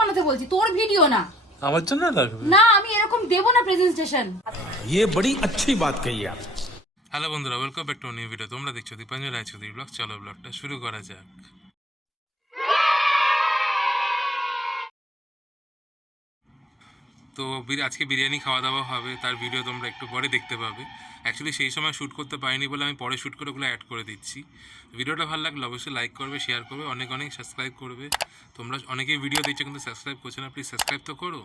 বানাতে বলছি তোর ভিডিও না আমার জন্য লাগবে না আমি এরকম দেবো না প্রেজেন্টেশন ये बड़ी अच्छी बात कही आप হ্যালো বন্ধুরা welcome back to new video তোমরা দেখছো দীপাঞ্জন রায়চৌধুরী ব্লগ চলো ব্লগটা শুরু করা যাক তো আজকে বিরিয়ানি খাওয়া দাওয়া হবে তার ভিডিও তোমরা একটু পরে দেখতে পাবে। অ্যাকচুয়ালি সেই সময় শ্যুট করতে পারিনি বলে আমি পরে শ্যুট করে ওগুলো অ্যাড করে দিচ্ছি। ভিডিওটা ভালো লাগলে অবশ্যই লাইক করবে শেয়ার করবে অনেক অনেক সাবস্ক্রাইব করবে। তোমরা অনেকেই ভিডিও দেখছ কিন্তু সাবস্ক্রাইব করছ না প্লিজ সাবস্ক্রাইব তো করো।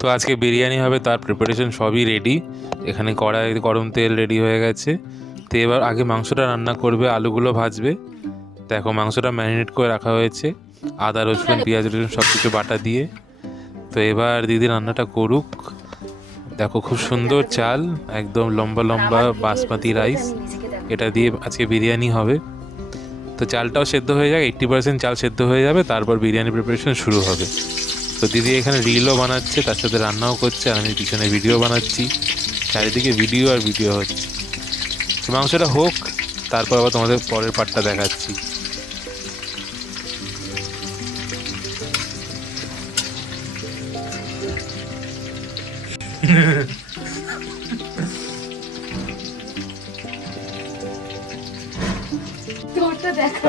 তো আজকে বিরিয়ানি হবে তার প্রিপারেশন সবই রেডি এখানে কড়াই গরম তেল রেডি হয়ে গেছে। তো এবার আগে মাংসটা রান্না করবে আলুগুলো ভাজবে। দেখো মাংসটা ম্যারিনেট করে রাখা হয়েছে। আদা রসুন পেঁয়াজ রসুন সব কিছু বাটা দিয়ে। তো এবার দিদি রান্নাটা করুক। দেখো খুব সুন্দর চাল একদম লম্বা লম্বা বাসমতি রাইস। এটা দিয়ে আজকে বিরিয়ানি হবে। তো চালটাও সেদ্ধ হয়ে যাক এইট্টি পার্সেন্ট চাল সেদ্ধ হয়ে যাবে তারপর বিরিয়ানি প্রিপারেশন শুরু হবে। তো দিদি এখানে রিলও বানাচ্ছে তার সাথে রান্নাও করছে আর আমি পিছনে ভিডিও বানাচ্ছি। চারিদিকে ভিডিও আর ভিডিও হচ্ছে। মাংসটা হোক তারপর আবার তোমাদের পরের পার্টটা দেখাচ্ছি।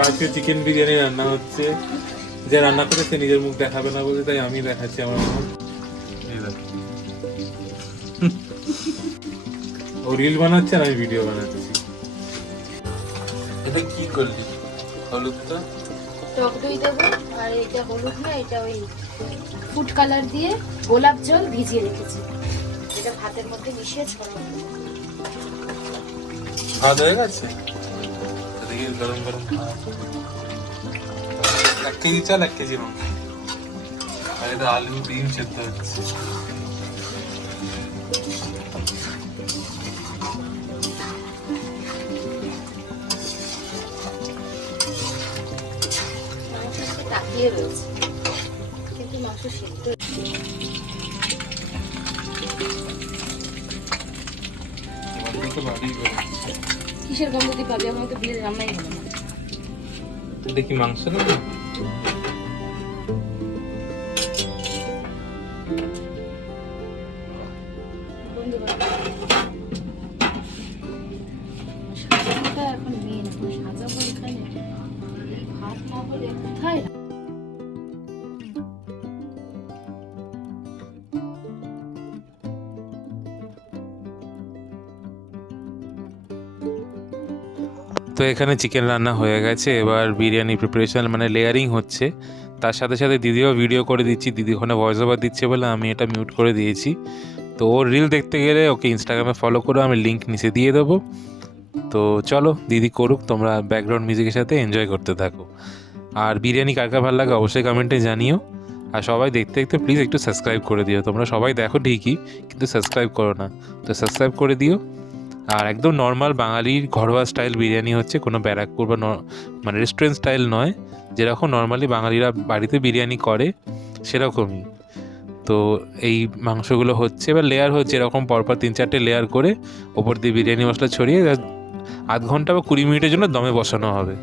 আজকে চিকেন বিরিয়ানি রান্না হচ্ছে। যে রান্না করে সে নিজের মুখ দেখাবে না বলে তাই আমি দেখাচ্ছি আমার মুখ। ও রিল বানাচ্ছে আর আমি ভিডিও বানাচ্ছি। এটা কি করলি? হলুদটা টক দই দেবো আর এটা হলুদ না এটা ওই ফুড কালার দিয়ে গোলাপ জল ভিজিয়ে রেখেছি। এটা ভাতের মধ্যে মিশিয়ে ছড়াবো। ভাত হয়ে গেছে? এদিকে গরম গরম এক কেজি চাল এক কেজি মাংস। আর এটা আলু ডিম সেদ্ধ হচ্ছে। তাকিয়ে রয়েছে। কিন্তু মাংস সেদ্ধ তো ভালোই বেরোচ্ছে। কিসের গন্ধ দিয়ে পাবি আমার তো রান্নাই হলো না। দেখি মাংস না তো এখানে চিকেন রান্না হয়ে গেছে। এবার বিরিয়ানি প্রিপারেশন মানে লেয়ারিং হচ্ছে। তার সাথে সাথে দিদিও ভিডিও করে দিচ্ছি। দিদি ওখানে ভয়েস ওভার দিচ্ছে বলে আমি এটা মিউট করে দিয়েছি। তো ওর রিল দেখতে গেলে ওকে ইনস্টাগ্রামে ফলো করো, আমি লিঙ্ক নিচে দিয়ে দেবো। তো চলো, দিদি করুক, তোমরা ব্যাকগ্রাউন্ড মিউজিকের সাথে এনজয় করতে থাকো। আর বিরিয়ানি কার কার ভালো লাগে অবশ্যই কমেন্টে জানিও। আর সবাই দেখতে দেখতে প্লিজ একটু সাবস্ক্রাইব করে দিও। তোমরা সবাই দেখো ঠিকই, কিন্তু সাবস্ক্রাইব করো না। তো সাবস্ক্রাইব করে দিও। আর একদম নর্মাল বাঙালির ঘরোয়া স্টাইল বিরিয়ানি হচ্ছে কোনো ব্যারাকপুর বা মানে রেস্টুরেন্ট স্টাইল নয়। যেরকম নর্মালি বাঙালিরা বাড়িতে বিরিয়ানি করে, সেরকমই। তো এই মাংসগুলো হচ্ছে, এবার লেয়ার হচ্ছে এরকম পরপর তিন চারটে লেয়ার করে ওপর দিয়ে বিরিয়ানি মশলা ছড়িয়ে, আধ ঘণ্টা বা কুড়ি মিনিটের জন্য দমে বসানো হবে।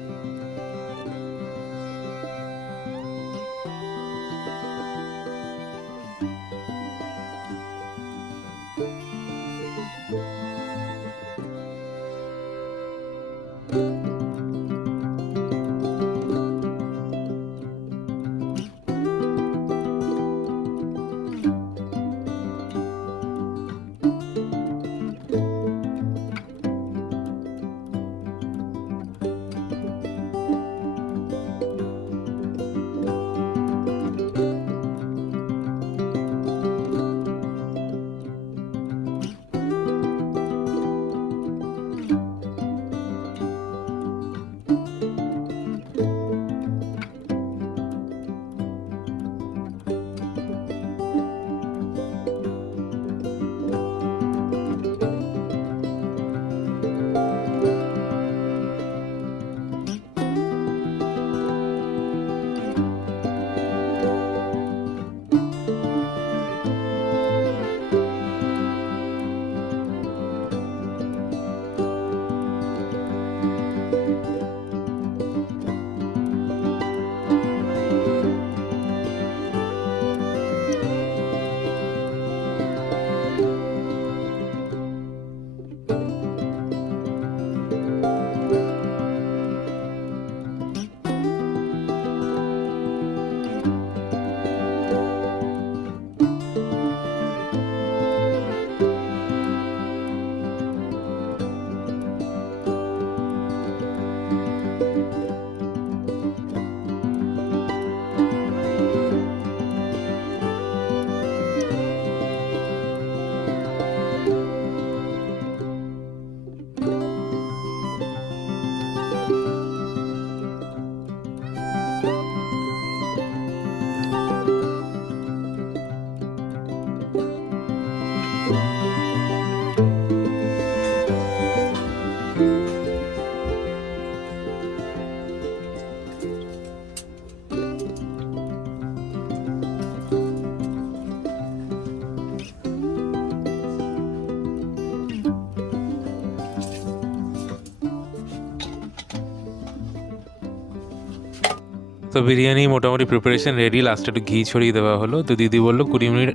তো বিরিয়ানি মোটামুটি প্রিপারেশন রেডি লাস্টে একটু ঘি ছড়িয়ে দেওয়া হলো। তো দিদি বলল কুড়ি মিনিট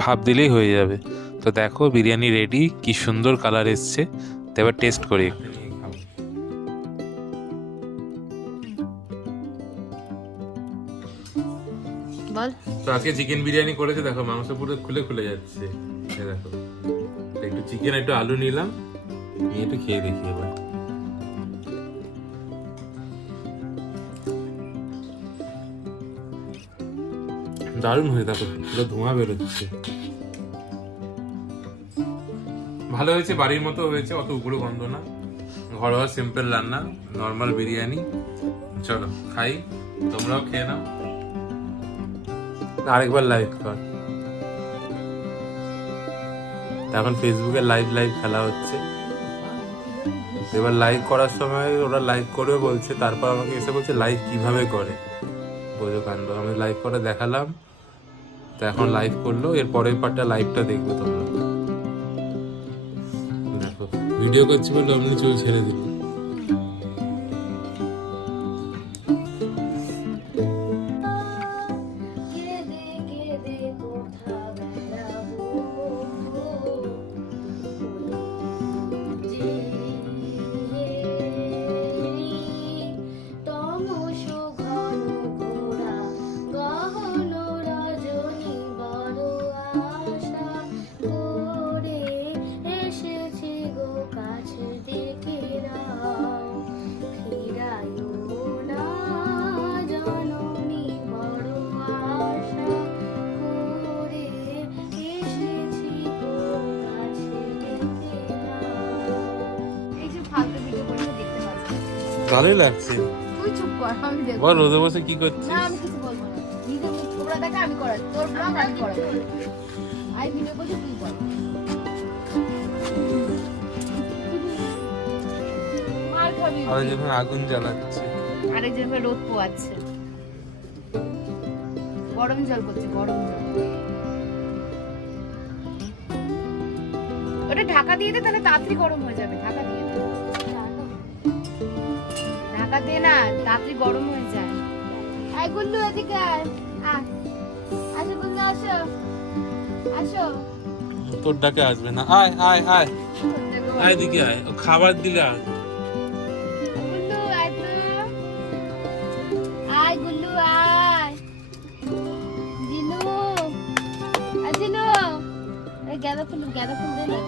ভাপ দিলেই হয়ে যাবে। তো দেখো বিরিয়ানি রেডি কি সুন্দর কালার এসছে। তো এবার টেস্ট করি বল। তো আজকে চিকেন বিরিয়ানি করেছে দেখো মাংস পুরো খুলে খুলে যাচ্ছে। দেখো একটু চিকেন একটু আলু নিলাম নিয়ে একটু খেয়ে দেখি এবার। দারুণ হয়ে দেখো, পুরো ধোঁয়া বেরোচ্ছে। ভালো হয়েছে, বাড়ির মতো হয়েছে, অত উগ্র গন্ধ না। ঘরোয়া সিম্পল রান্না নর্মাল বিরিয়ানি। চলো, খাই, তোমরাও খেয়ে নাও। আরেকবার লাইক কর। এখন ফেসবুকে লাইভ লাইভ খেলা হচ্ছে। এবার লাইভ করার সময় ওরা লাইক করে বলছে, তারপর আমাকে এসে বলছে লাইভ কীভাবে করে? বোঝো কাণ্ড। আমি লাইভ করে দেখালাম। তো এখন লাইভ করল, এর পরের পার্টটা লাইভটা দেখবে তোমরা। দেখো ভিডিও করছি বলে অমনি চুল ছেড়ে দিল। ভালোই লাগছে। তুই চুপ কর আমি দেখব। বল রোদে বসে কি করছিস? না আমি কিছু বলব না। নিজের মুখ তোমরা দেখা আমি করাই তোর ব্লগ আমি করাই আমি ভিডিও করছি তুই বল মার খাবি। আর যখন আগুন জ্বালাচ্ছে। আরেকজন রোদ পোয়াচ্ছে। গরম জল করছে গরম জল। ওটা ঢাকা দিয়ে দে তাহলে তাড়াতাড়ি গরম হয়ে যাবে। ঢাকা দে না তাড়াতাড়ি গরম হয়ে যায়। আয় গুল্লু এদিকে। আসো গুল্লু আসো। আসো। তোর ডাকে আসবে না। আয় আয় আয়। আয় দিকে আয়। ও খাবার দিলে আয়। গুল্লু আয় তো। আয় গুল্লু আয়। জিনু। আয় জিনু। এই গাঁদা ফুল গাঁদা ফুল দে না।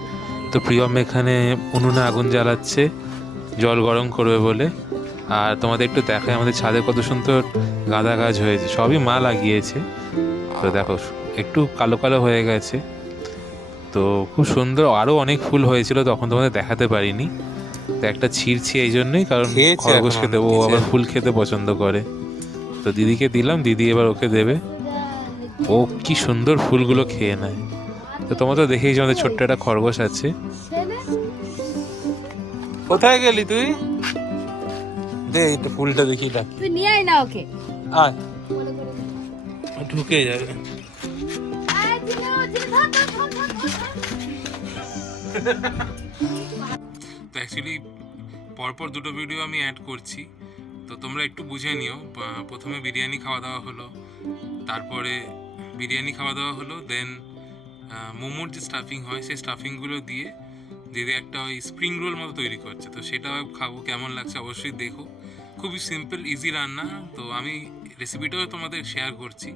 তো প্রিয়ম এখানে উনুনে আগুন জ্বালাচ্ছে জল গরম করবে বলে। আর তোমাদের একটু দেখায় আমাদের ছাদে কত সুন্দর গাঁদা গাছ হয়েছে। সবই মা লাগিয়েছে। তো দেখো একটু কালো কালো হয়ে গেছে। তো খুব সুন্দর আরও অনেক ফুল হয়েছিল তখন তোমাদের দেখাতে পারিনি। তো একটা ছিঁড়ছি এই জন্যই কারণ খরগোশ খেতে ও আবার ফুল খেতে পছন্দ করে। তো দিদিকে দিলাম দিদি এবার ওকে দেবে। ও কি সুন্দর ফুলগুলো খেয়ে নেয়। তো তোমরা তো দেখেইছো আমাদের ছোট্ট একটা খরগোশ আছে। কোথায় গেলি তুই? দে এটা ফুলটা দেখি ডাক তুই নিয়ে আয় না ওকে। আয়। ঢুকে যাবে। তো অ্যাকচুয়ালি পরপর দুটো ভিডিও আমি অ্যাড করছি। তো তোমরা একটু বুঝে নিও প্রথমে বিরিয়ানি খাওয়া দাওয়া হলো তারপরে বিরিয়ানি খাওয়া দাওয়া হলো দেন মোমোর যে স্টাফিং হয় সেই স্টাফিংগুলো দিয়ে দিদি একটা ওই স্প্রিং রোল মতো তৈরি করছে। তো সেটা খাব কেমন লাগছে অবশ্যই দেখো। খুবই সিম্পল ইজি রান্না। তো আমি রেসিপিটাও তোমাদের শেয়ার করছি।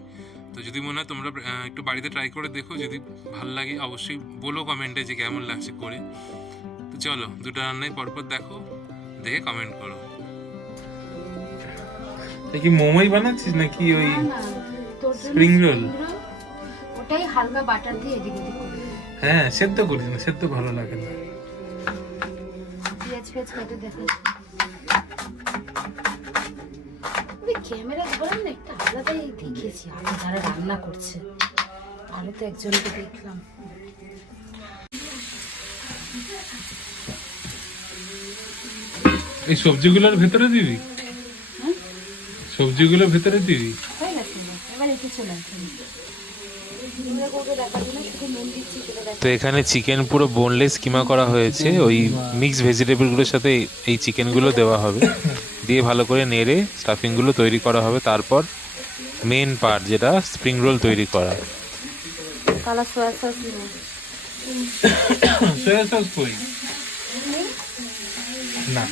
তো যদি মনে হয় তোমরা একটু বাড়িতে ট্রাই করে দেখো। যদি ভালো লাগে অবশ্যই বলো কমেন্টে যে কেমন লাগছে করে। তো চলো দুটো রান্নাই পরপর দেখো দেখে কমেন্ট করো। কি মোমোই বানাচ্ছিস নাকি ওই স্প্রিং roll? ওটাই হালকা বাটার দিয়ে এদিক ওদিক করে হ্যাঁ সেদ্ধ করিস না সেদ্ধ ভালো লাগে না। পেঁয়াজ ফেয়াজ কেটে দেখাস ক্যামেরা ধরেন না একটা আলাদাই দেখেছি। আমি যারা রান্না করছে আরও তো একজনকে দেখলাম। এই সবজিগুলোর ভেতরে দিবি? সবজিগুলোর ভেতরে দিবি? তো এখানে চিকেন পুরো বোনলেস কিমা করা হয়েছে। ওই মিক্স ভেজিটেবলগুলোর সাথে এই চিকেনগুলো দেওয়া হবে। দিয়ে ভালো করে নেড়ে স্টাফিংগুলো তৈরি করা হবে। তারপর মেন পার্ট যেটা স্প্রিং রোল তৈরি করা। সোয়া সস দিব। সয়া সস কই? না।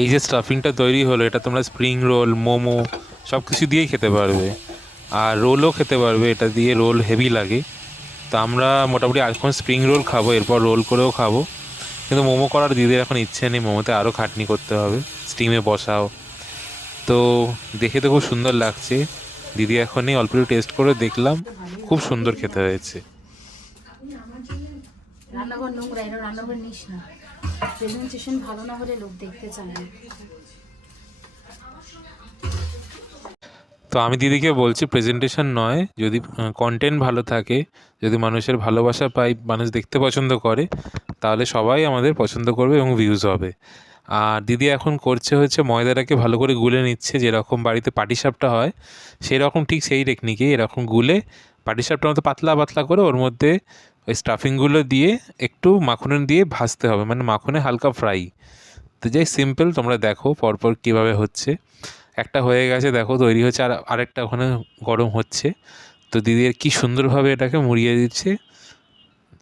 এই যে স্টাফিংটা তৈরি হলো এটা তোমরা স্প্রিং রোল মোমো সব কিছু দিয়েই খেতে পারবে। আর রোলও খেতে পারবে এটা দিয়ে রোল হেভি লাগে। তো আমরা মোটামুটি এখন স্প্রিং রোল খাব এরপর রোল করেও খাব। কিন্তু মোমো করার দিদির এখন ইচ্ছে নেই, মোমোতে আরও খাটনি করতে হবে স্টিমে বসাও। তো দেখে তো খুব সুন্দর লাগছে। দিদি এখনই অল্প একটু টেস্ট করে দেখলাম, খুব সুন্দর খেতে হয়েছে। রান্নাঘর নোংরা এটা রান্নাঘর নিস না প্রেজেন্টেশন ভালো না হলে লোক দেখতে চায় না। তো আমি দিদিকে বলছি প্রেজেন্টেশন নয়, যদি কন্টেন্ট ভালো থাকে, যদি মানুষের ভালোবাসা পাই মানুষ দেখতে পছন্দ করে, তাহলে সবাই আমাদের পছন্দ করবে এবং ভিউজ হবে। আর দিদি এখন করছে হচ্ছে ময়দাটাকে ভালো করে গুলে নিচ্ছে, যেরকম বাড়িতে পাটিসাপটা হয় সেই রকম ঠিক সেই টেকনিকে এরকম গুলে পাটিসাপটার মতো পাতলা পাতলা করে ওর মধ্যে ওই স্টাফিংগুলো দিয়ে একটু মাখনের দিয়ে ভাজতে হবে মানে মাখনে হালকা ফ্রাই তো যাই সিম্পল তোমরা দেখো পরপর কীভাবে হচ্ছে। একটা হয়ে গেছে, দেখো তৈরি হচ্ছে, আর আরেকটা ওখানে গরম হচ্ছে। তো দিদি কি সুন্দরভাবে এটাকে মুড়িয়ে দিচ্ছে।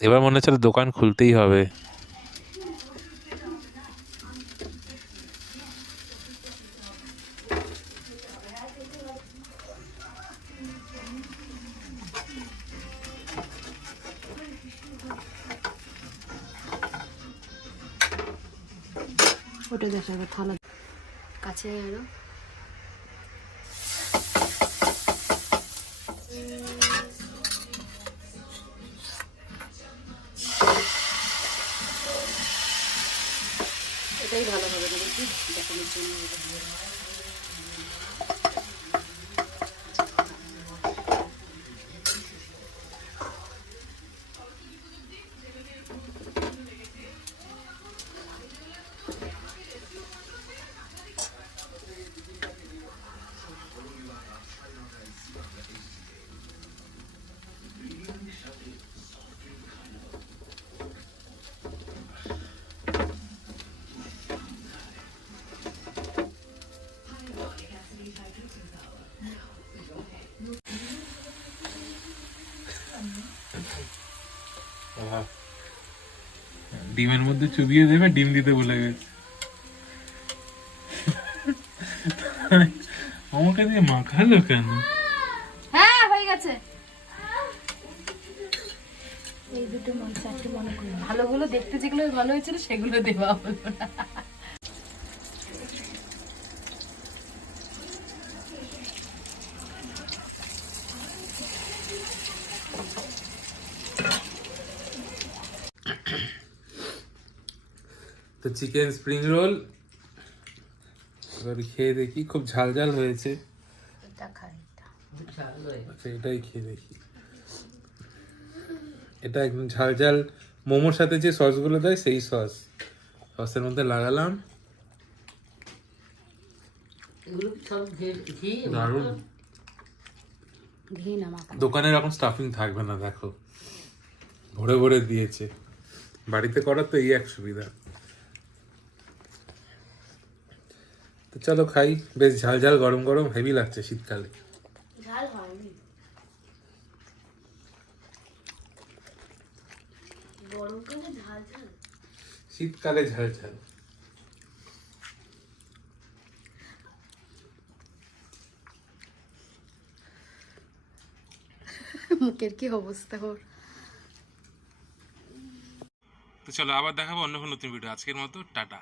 এবার মনে হচ্ছে দোকান খুলতেই হবে। ওটা দেখো থালা। কাছে আরও। ডিমের মধ্যে চুবিয়ে দেবে, ডিম দিতে বলে গেছে। আমাকে দিয়ে মাখালো কেন? হ্যাঁ হয়ে গেছে। এই দুটো মন চারটে মনে করি ভালোগুলো দেখতে যেগুলো ভালো হয়েছিল, সেগুলো দেওয়া হলো না। তো চিকেন স্প্রিং রোল এবার খেয়ে দেখি খুব ঝাল ঝাল হয়েছে। এটা আচ্ছা এটাই খেয়ে দেখি। এটা একদম ঝাল ঝাল। মোমোর সাথে যে সসগুলো দেয় সেই সস। সসের মধ্যে লাগালাম। দারুণ। দোকানে এরকম স্টাফিং থাকবে না দেখো। ভরে ভরে দিয়েছে। বাড়িতে করার তো এই এক সুবিধা। তো চলো খাই। বেশ ঝাল ঝাল গরম গরম হেভি লাগছে শীতকালে। ঝাল হয়নি। গরমকালে ঝাল ঝাল। শীতকালে ঝাল ঝাল। মুখের কি অবস্থা ওর? তো চলো আবার দেখাবো অন্য কোনো নতুন ভিডিও আজকের মতো টাটা।